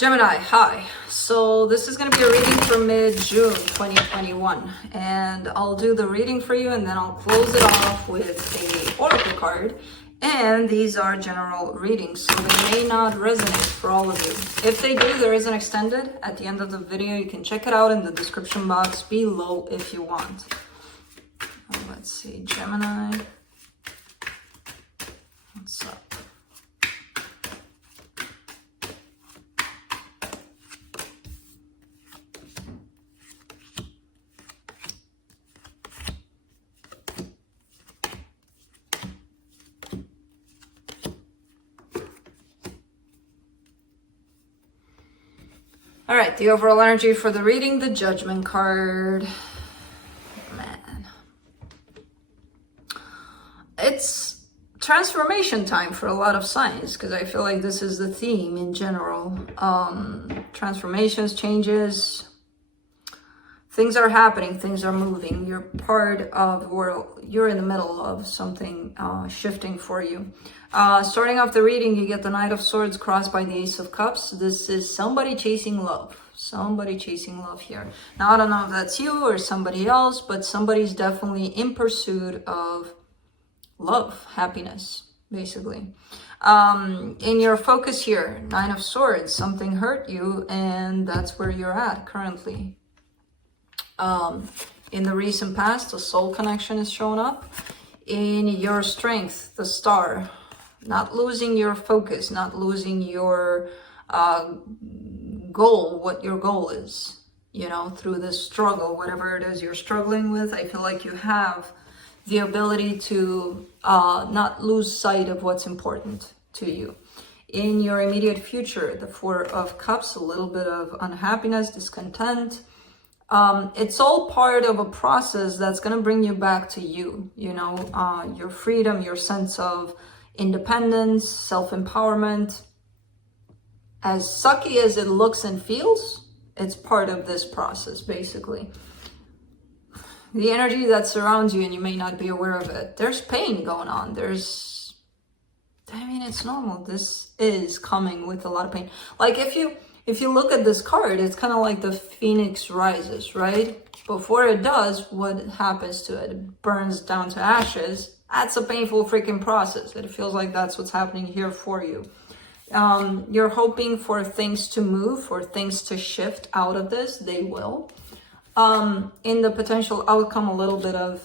Gemini, hi. So this is going to be a reading for mid-June 2021, and I'll do the reading for you and then I'll close it off with a oracle card. And these are general readings, so they may not resonate for all of you. If they do, there is an extended at the end of the video. You can check it out in the description box below if you want. Let's see, Gemini. What's up? All right, the overall energy for the reading, the Judgment card. Man. It's transformation time for a lot of signs, because I feel like this is the theme in general. Transformations, changes, things are happening, things are moving. You're part of, or you're in the middle of something shifting for you. Starting off the reading, you get the Knight of Swords crossed by the Ace of Cups. This is somebody chasing love. Somebody chasing love here. Now, I don't know if that's you or somebody else, but somebody's definitely in pursuit of love, happiness, basically. In your focus here, Nine of Swords, something hurt you, and that's where you're at currently. In the recent past, a soul connection is showing up. In your strength, the Star. Not losing your focus, not losing your goal, what your goal is, you know, through this struggle, whatever it is you're struggling with. I feel like you have the ability to not lose sight of what's important to you. In your immediate future, the Four of Cups, a little bit of unhappiness, discontent. It's all part of a process that's going to bring you back to you, you know, your freedom, your sense of independence, self-empowerment. As sucky as it looks and feels, it's part of this process, basically. The energy that surrounds you, and you may not be aware of it, there's pain going on. It's normal. This is coming with a lot of pain. Like if you look at this card, it's kind of like the phoenix rises, right? Before it does, what happens to it? It burns down to ashes. That's a painful freaking process. It feels like that's what's happening here for you. You're hoping for things to move, for things to shift out of this. They will. In the potential outcome, a little bit of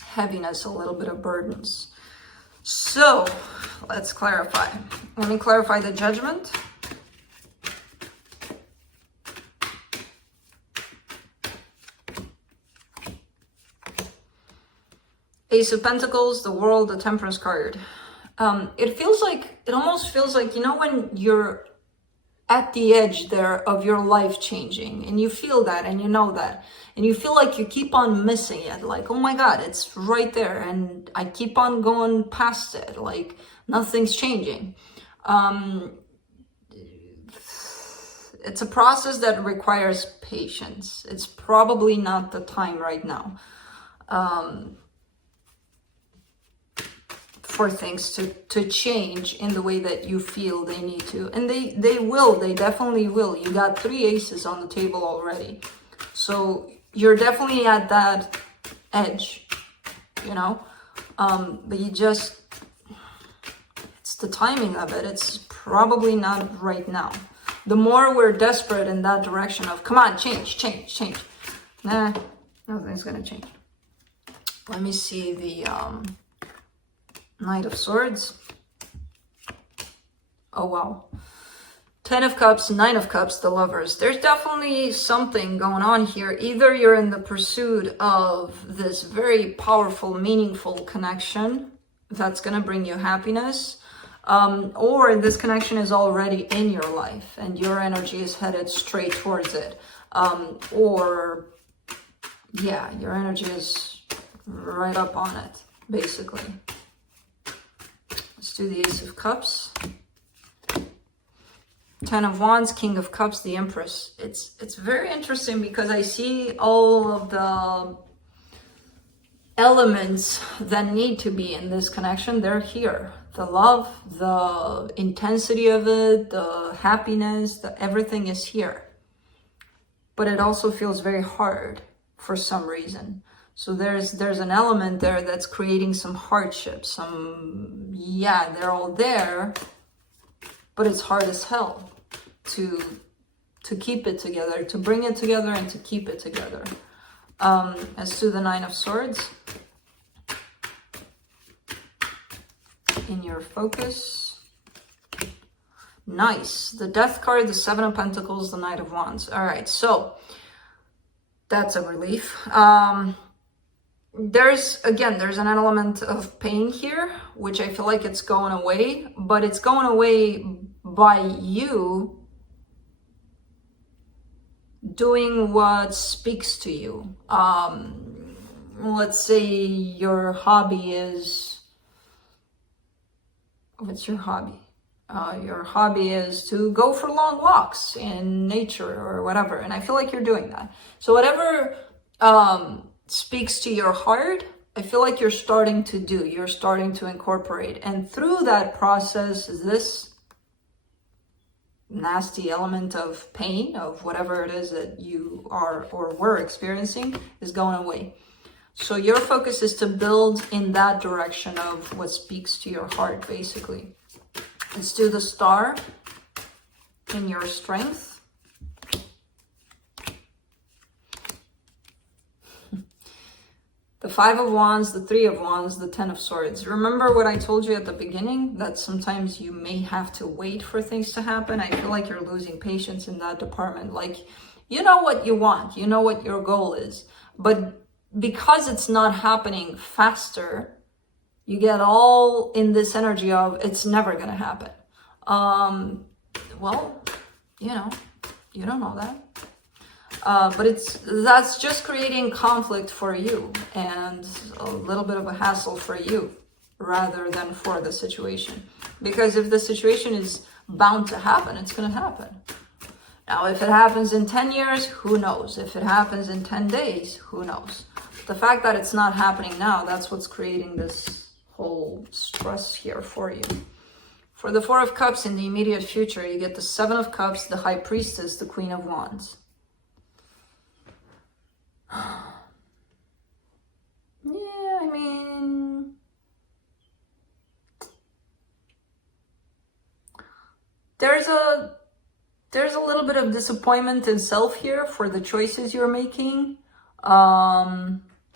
heaviness, a little bit of burdens. So let's clarify. Let me clarify the Judgment. Ace of Pentacles, the World, the Temperance card. It almost feels like, you know, when you're at the edge there of your life changing, and you feel that, and you know that, and you feel like you keep on missing it, like, oh my God, it's right there, and I keep on going past it, like nothing's changing. It's a process that requires patience. It's probably not the time right now. For things to change in the way that you feel they need to. And they will, they definitely will. You got 3 aces on the table already. So you're definitely at that edge, you know? But it's the timing of it. It's probably not right now. The more we're desperate in that direction of, come on, change. Nah, nothing's gonna change. Let me see the, Knight of Swords. Oh, wow. 10 of Cups, 9 of Cups, the Lovers. There's definitely something going on here. Either you're in the pursuit of this very powerful, meaningful connection that's going to bring you happiness, or this connection is already in your life and your energy is headed straight towards it. Or, yeah, your energy is right up on it, basically. Let's do the Ace of Cups. 10 of Wands, King of Cups, the Empress. It's very interesting because I see all of the elements that need to be in this connection. They're here. The love, the intensity of it, the happiness, everything is here. But it also feels very hard for some reason. So there's an element there that's creating some hardship. Yeah, they're all there, but it's hard as hell to keep it together, to bring it together and to keep it together. As to the Nine of Swords, in your focus, nice. The Death card, the Seven of Pentacles, the Knight of Wands. All right, so that's a relief. There's an element of pain here, which I feel like it's going away, but it's going away by you doing what speaks to you. Let's say your hobby is, what's your hobby? Your hobby is to go for long walks in nature or whatever, and I feel like you're doing that. So whatever speaks to your heart, I feel like you're starting to incorporate. And through that process, this nasty element of pain, of whatever it is that you are or were experiencing, is going away. So your focus is to build in that direction of what speaks to your heart, basically. Let's do the Star in your strength. The Five of Wands, the Three of Wands, the Ten of Swords. Remember what I told you at the beginning? That sometimes you may have to wait for things to happen. I feel like you're losing patience in that department. Like, you know what you want. You know what your goal is. But because it's not happening faster, you get all in this energy of it's never going to happen. Well, you don't know that. But that's just creating conflict for you and a little bit of a hassle for you rather than for the situation. Because if the situation is bound to happen, it's going to happen. Now, if it happens in 10 years, who knows? If it happens in 10 days, who knows? The fact that it's not happening now, that's what's creating this whole stress here for you. For the Four of Cups in the immediate future, you get the Seven of Cups, the High Priestess, the Queen of Wands. Yeah, I mean, there's a little bit of disappointment in self here for the choices you're making.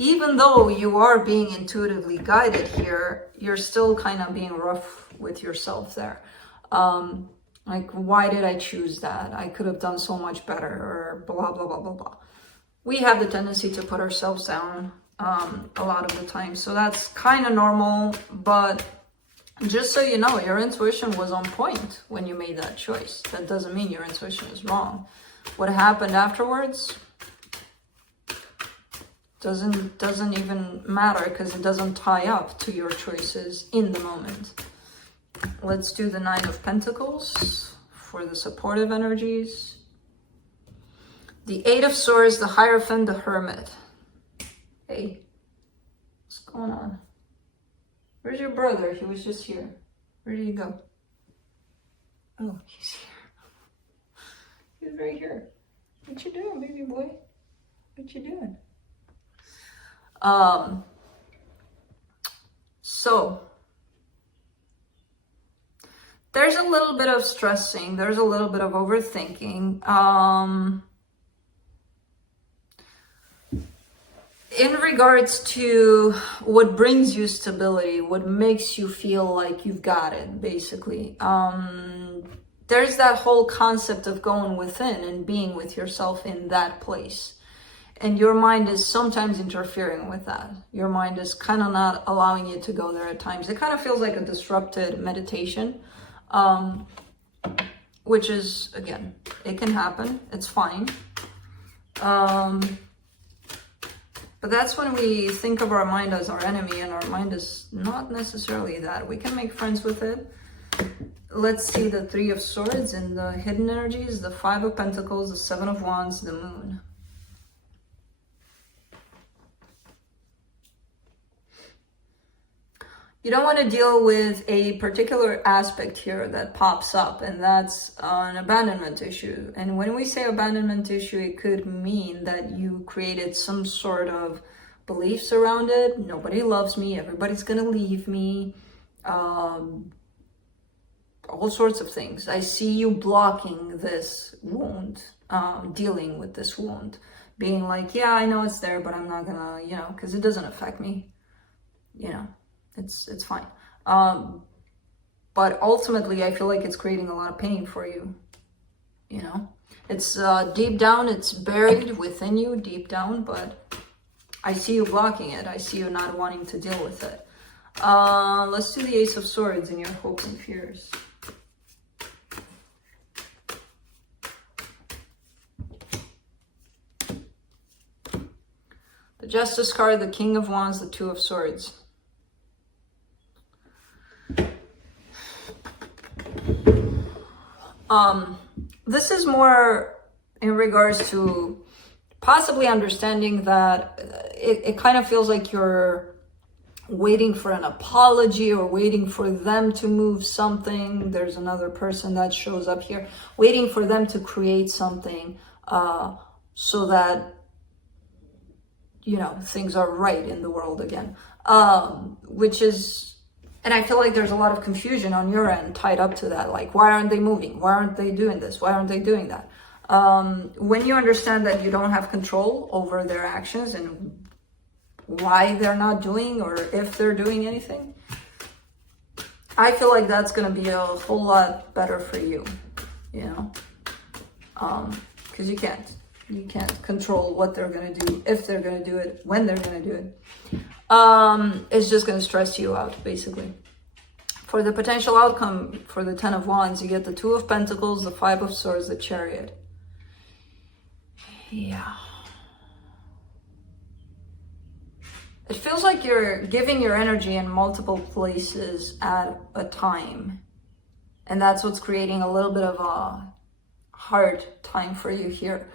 Even though you are being intuitively guided here, you're still kind of being rough with yourself there. Like, why did I choose that? I could have done so much better, or blah, blah, blah, blah, blah. We have the tendency to put ourselves down a lot of the time. So that's kind of normal. But just so you know, your intuition was on point when you made that choice. That doesn't mean your intuition is wrong. What happened afterwards doesn't even matter, because it doesn't tie up to your choices in the moment. Let's do the Nine of Pentacles for the supportive energies. The Eight of Swords, the Hierophant, the Hermit. Hey, what's going on? Where's your brother? He was just here. Where did he go? Oh, he's here. He's right here. What you doing, baby boy? What you doing? So there's a little bit of stressing. There's a little bit of overthinking. In regards to what brings you stability, what makes you feel like you've got it, basically. There's that whole concept of going within and being with yourself in that place. And your mind is sometimes interfering with that. Your mind is kind of not allowing you to go there at times. It kind of feels like a disrupted meditation, which is, again, it can happen. It's fine. But that's when we think of our mind as our enemy, and our mind is not necessarily that. We can make friends with it. Let's see the Three of Swords and the hidden energies, the Five of Pentacles, the Seven of Wands, the Moon. You don't want to deal with a particular aspect here that pops up, and that's an abandonment issue. And when we say abandonment issue, it could mean that you created some sort of beliefs around it. Nobody loves me, everybody's gonna leave me, all sorts of things. I see you blocking this wound, dealing with this wound, being like, yeah, I know it's there, but I'm not gonna, because it doesn't affect me, it's fine. But ultimately, I feel like it's creating a lot of pain for you, It's deep down, it's buried within you, deep down, but I see you blocking it. I see you not wanting to deal with it. Let's do the Ace of Swords in your hopes and fears. The Justice card, the King of Wands, the Two of Swords. This is more in regards to possibly understanding that it kind of feels like you're waiting for an apology or waiting for them to move something. There's another person that shows up here, waiting for them to create something so that, things are right in the world again. Which is... And I feel like there's a lot of confusion on your end tied up to that. Like, why aren't they moving? Why aren't they doing this? Why aren't they doing that? When you understand that you don't have control over their actions and why they're not doing or if they're doing anything, I feel like that's going to be a whole lot better for you, because you can't control what they're going to do, if they're going to do it, when they're going to do it. It's just going to stress you out, basically. For the potential outcome for the Ten of Wands, you get the Two of Pentacles, the Five of Swords, the Chariot. Yeah. It feels like you're giving your energy in multiple places at a time. And that's what's creating a little bit of a hard time for you here.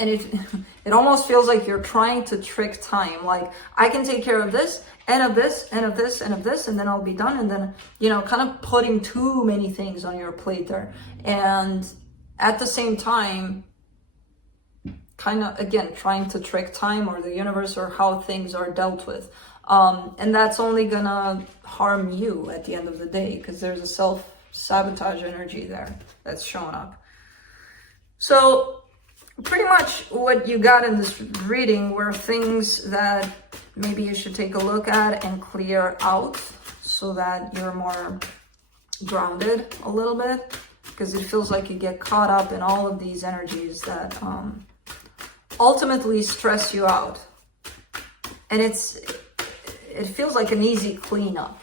And it almost feels like you're trying to trick time. Like, I can take care of this, and of this, and of this, and of this, and then I'll be done. And then, kind of putting too many things on your plate there. And at the same time, kind of, again, trying to trick time or the universe or how things are dealt with. And that's only gonna harm you at the end of the day, because there's a self-sabotage energy there that's showing up. So pretty much what you got in this reading were things that maybe you should take a look at and clear out so that you're more grounded a little bit, because it feels like you get caught up in all of these energies that ultimately stress you out. And it feels like an easy cleanup,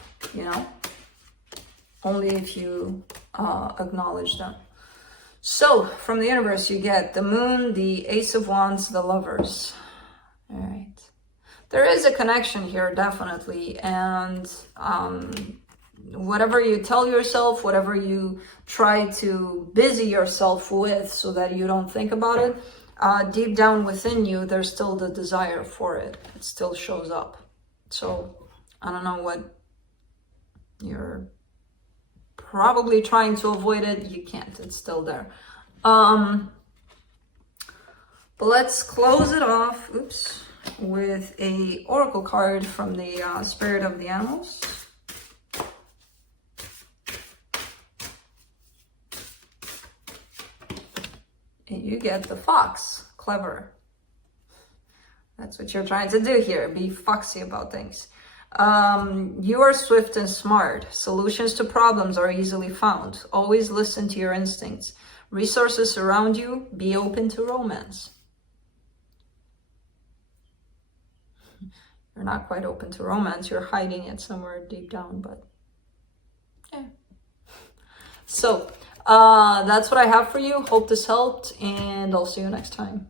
only if you acknowledge them. So, from the universe, you get the Moon, the Ace of Wands, the Lovers. All right. There is a connection here, definitely. And whatever you tell yourself, whatever you try to busy yourself with so that you don't think about it, deep down within you, there's still the desire for it. It still shows up. So, I don't know what you're probably trying to avoid it. You can't. It's still there. But let's close it off, with a oracle card from the Spirit of the Animals. And you get the Fox. Clever. That's what you're trying to do here. Be foxy about things. You are swift and smart. Solutions to problems are easily found. Always listen to your instincts. Resources surround you. Be open to romance. You're not quite open to romance. You're hiding it somewhere deep down, but yeah. So, that's what I have for you. Hope this helped, and I'll see you next time.